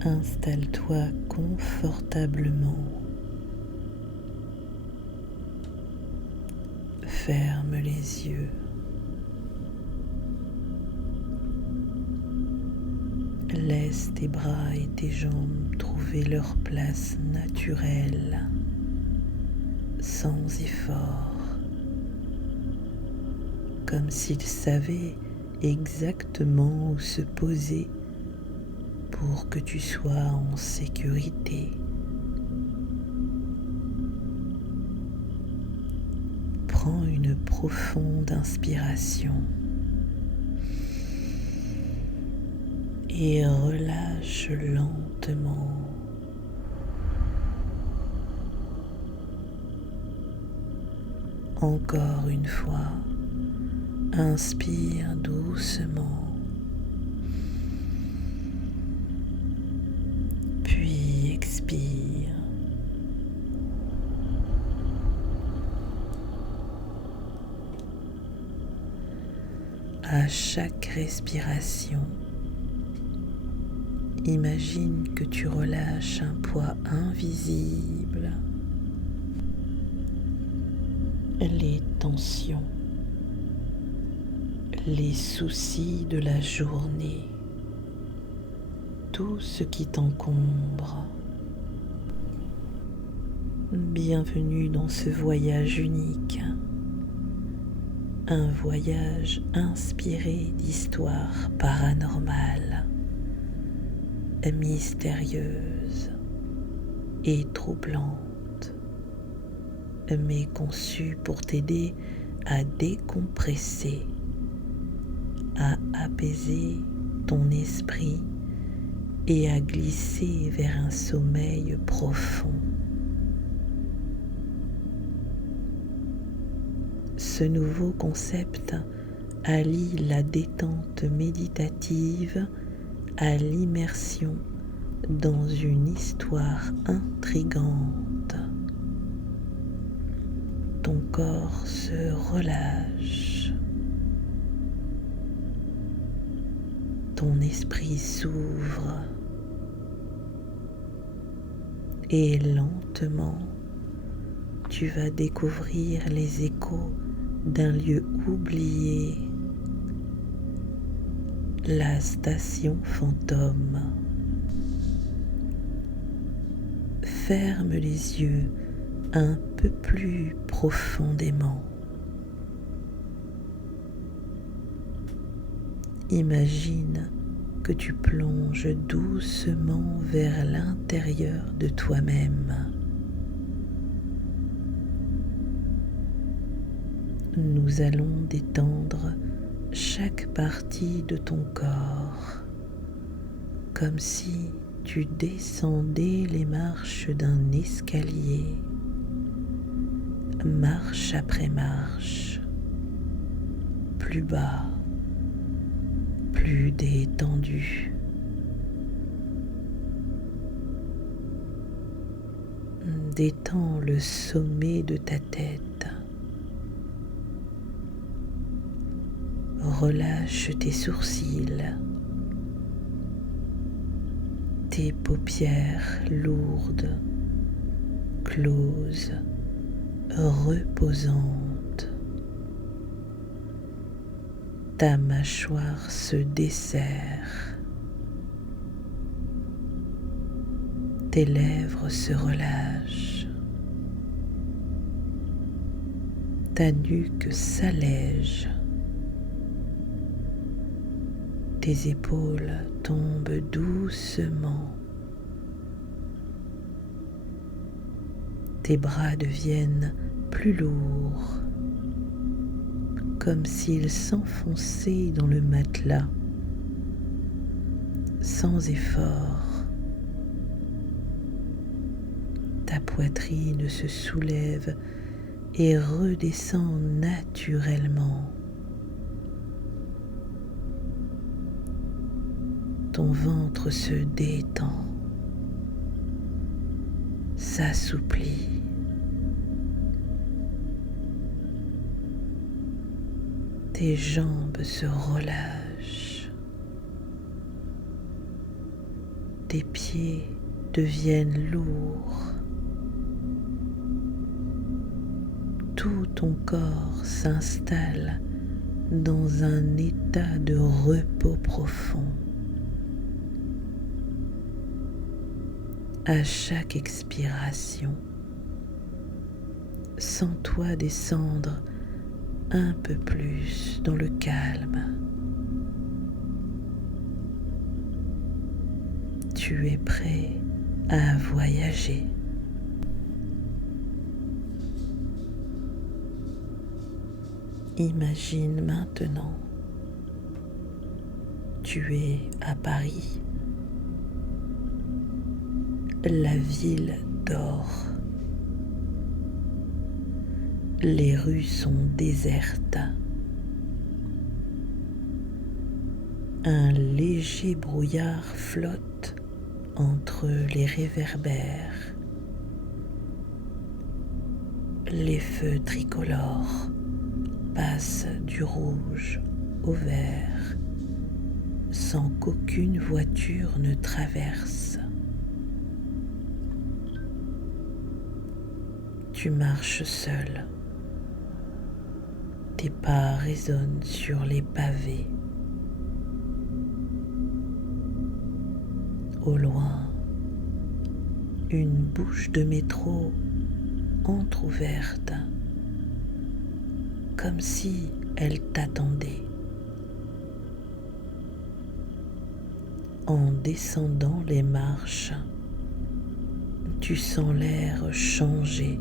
Installe-toi confortablement. Ferme les yeux. Laisse tes bras et tes jambes trouver leur place naturelle, sans effort, comme s'ils savaient exactement où se poser pour que tu sois en sécurité. Prends une profonde inspiration et relâche lentement. Encore une fois, inspire doucement, puis expire. À chaque respiration, imagine que tu relâches un poids invisible, les tensions, les soucis de la journée, tout ce qui t'encombre. Bienvenue dans ce voyage unique, un voyage inspiré d'histoires paranormales, mystérieuses et troublantes, mais conçues pour t'aider à décompresser, à apaiser ton esprit et à glisser vers un sommeil profond. Ce nouveau concept allie la détente méditative à l'immersion dans une histoire intrigante. Ton corps se relâche, ton esprit s'ouvre et lentement tu vas découvrir les échos d'un lieu oublié, la station fantôme. Ferme les yeux un peu plus profondément. Imagine que tu plonges doucement vers l'intérieur de toi-même. Nous allons détendre chaque partie de ton corps, comme si tu descendais les marches d'un escalier, marche après marche, plus bas, plus détendu. Détends le sommet de ta tête. Relâche tes sourcils, tes paupières lourdes, closes, reposantes. Ta mâchoire se desserre. Tes lèvres se relâchent. Ta nuque s'allège. Tes épaules tombent doucement. Tes bras deviennent plus lourds, comme s'ils s'enfonçaient dans le matelas, sans effort. Ta poitrine se soulève et redescend naturellement. Ton ventre se détend, s'assouplit. Tes jambes se relâchent. Tes pieds deviennent lourds. Tout ton corps s'installe dans un état de repos profond. À chaque expiration, sens-toi descendre un peu plus dans le calme. Tu es prêt à voyager. Imagine maintenant, tu es à Paris. La ville dort. Les rues sont désertes. Un léger brouillard flotte entre les réverbères. Les feux tricolores passent du rouge au vert sans qu'aucune voiture ne traverse. Tu marches seul. Tes pas résonnent sur les pavés. Au loin, une bouche de métro entr'ouverte, comme si elle t'attendait. En descendant les marches, tu sens l'air changer,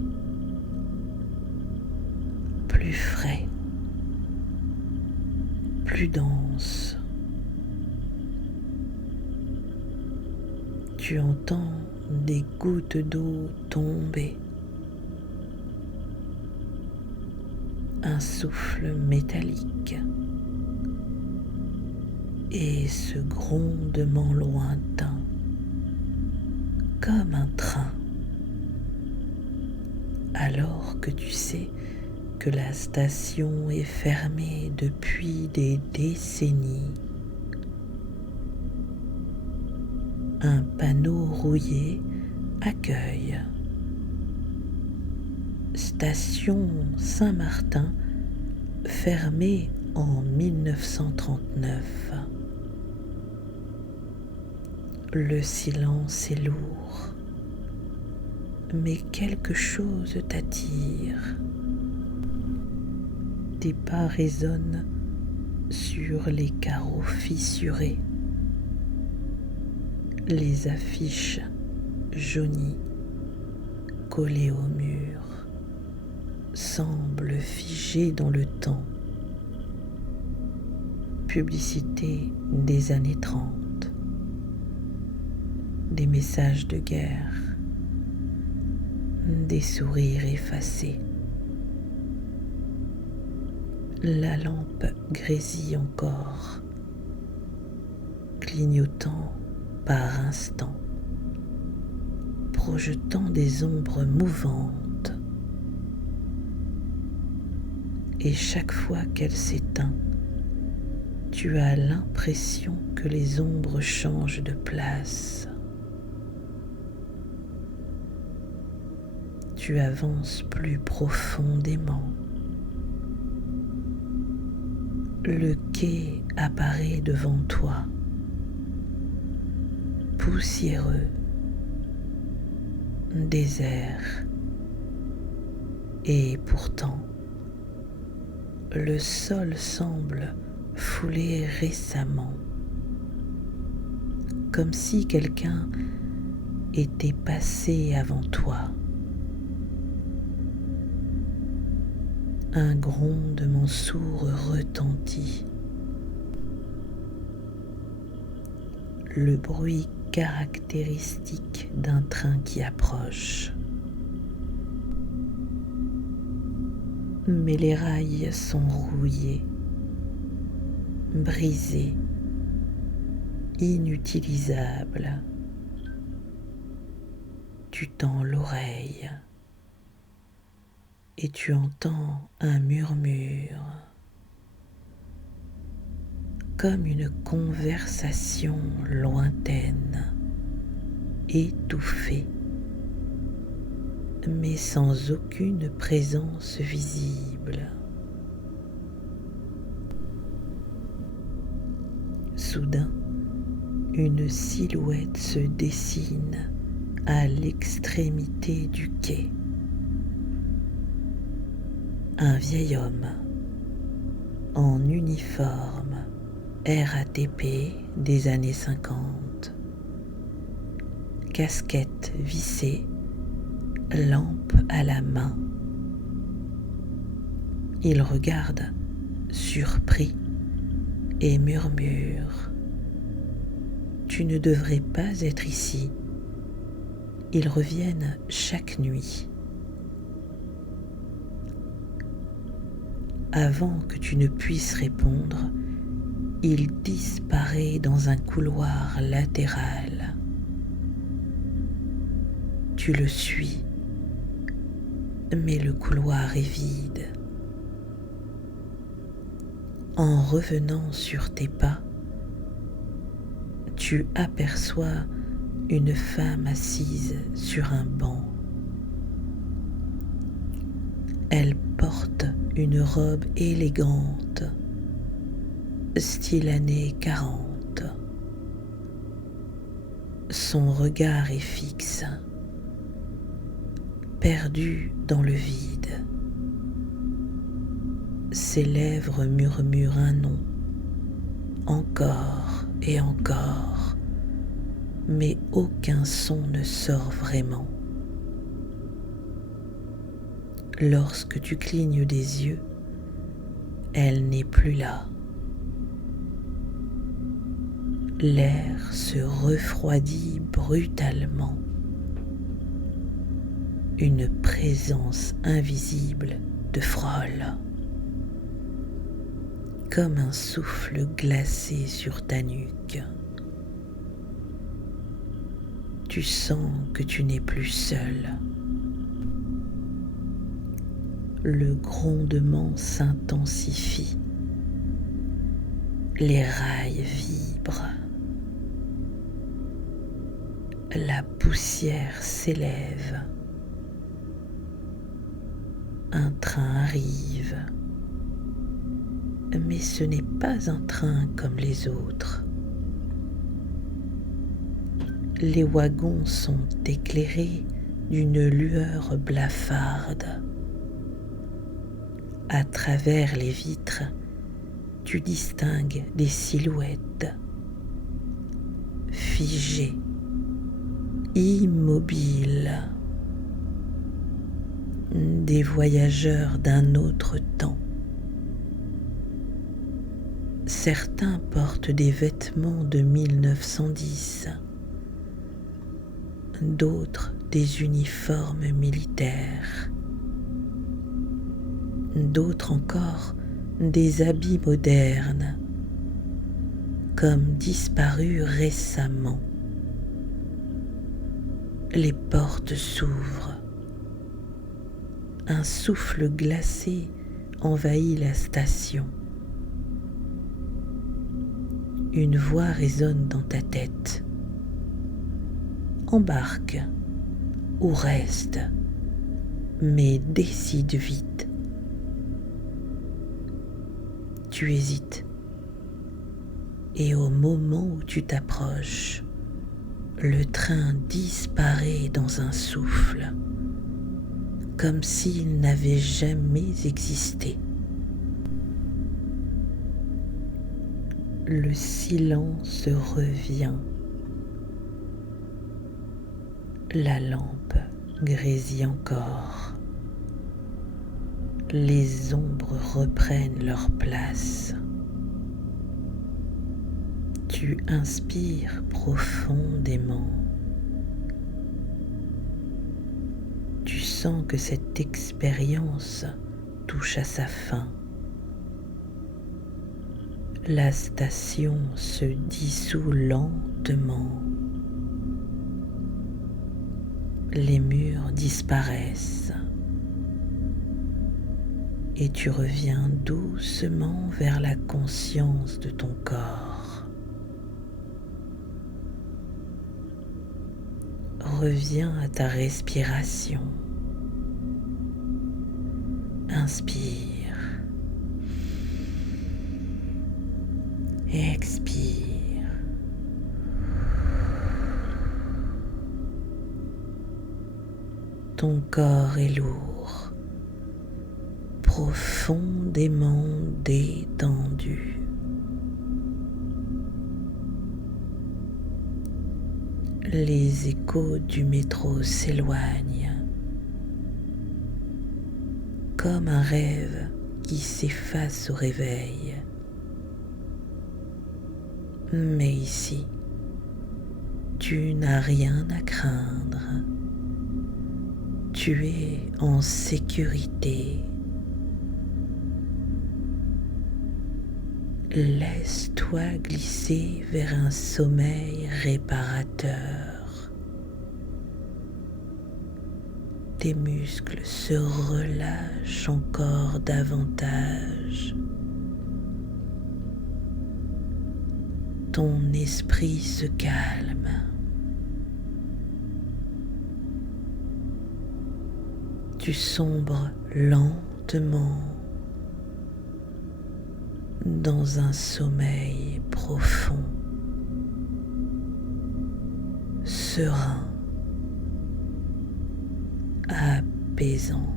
plus frais, plus dense. Tu entends des gouttes d'eau tomber, un souffle métallique et ce grondement lointain, comme un train, alors que tu sais que la station est fermée depuis des décennies. Un panneau rouillé accueille. Station Saint-Martin, fermée en 1939. Le silence est lourd, mais quelque chose t'attire. Tes pas résonnent sur les carreaux fissurés. Les affiches jaunies collées au mur semblent figées dans le temps. Publicité des années 30. Des messages de guerre. Des sourires effacés. La lampe grésille encore, clignotant par instants, projetant des ombres mouvantes. Et chaque fois qu'elle s'éteint, tu as l'impression que les ombres changent de place. Tu avances plus profondément. Le quai apparaît devant toi, poussiéreux, désert, et pourtant, le sol semble foulé récemment, comme si quelqu'un était passé avant toi. Un grondement sourd retentit. Le bruit caractéristique d'un train qui approche. Mais les rails sont rouillés, brisés, inutilisables. Tu tends l'oreille et tu entends un murmure. comme une conversation lointaine, étouffée, mais sans aucune présence visible. Soudain, une silhouette se dessine à l'extrémité du quai. Un vieil homme en uniforme RATP des années 50, casquette vissée, lampe à la main. Il regarde, surpris, et murmure : « Tu ne devrais pas être ici. Ils reviennent chaque nuit. » Avant que tu ne puisses répondre, il disparaît dans un couloir latéral. Tu le suis, mais le couloir est vide. En revenant sur tes pas, tu aperçois une femme assise sur un banc. Elle porte une robe élégante, style années 40. Son regard est fixe, perdu dans le vide. Ses lèvres murmurent un nom, encore et encore, mais aucun son ne sort vraiment. Lorsque tu clignes des yeux, elle n'est plus là. L'air se refroidit brutalement. Une présence invisible te frôle, comme un souffle glacé sur ta nuque. Tu sens que tu n'es plus seul. Le grondement s'intensifie. Les rails vibrent. La poussière s'élève. Un train arrive. Mais ce n'est pas un train comme les autres. Les wagons sont éclairés d'une lueur blafarde. À travers les vitres, tu distingues des silhouettes figées, immobiles, des voyageurs d'un autre temps. Certains portent des vêtements de 1910, d'autres des uniformes militaires, d'autres encore des habits modernes, comme disparus récemment. Les portes s'ouvrent. Un souffle glacé envahit la station. Une voix résonne dans ta tête. Embarque ou reste, mais décide vite. Tu hésites, et au moment où tu t'approches, le train disparaît dans un souffle, comme s'il n'avait jamais existé. Le silence revient. La lampe grésille encore. Les ombres reprennent leur place. Tu inspires profondément. Tu sens que cette expérience touche à sa fin. La station se dissout lentement. Les murs disparaissent. et tu reviens doucement vers la conscience de ton corps. Reviens à ta respiration. Inspire. Expire. Ton corps est lourd, profondément détendu. Les échos du métro s'éloignent, comme un rêve qui s'efface au réveil. Mais ici, tu n'as rien à craindre. Tu es en sécurité. Laisse-toi glisser vers un sommeil réparateur. Tes muscles se relâchent encore davantage. Ton esprit se calme. Tu sombres lentement dans un sommeil profond, serein, apaisant.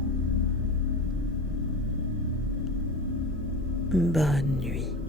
Bonne nuit.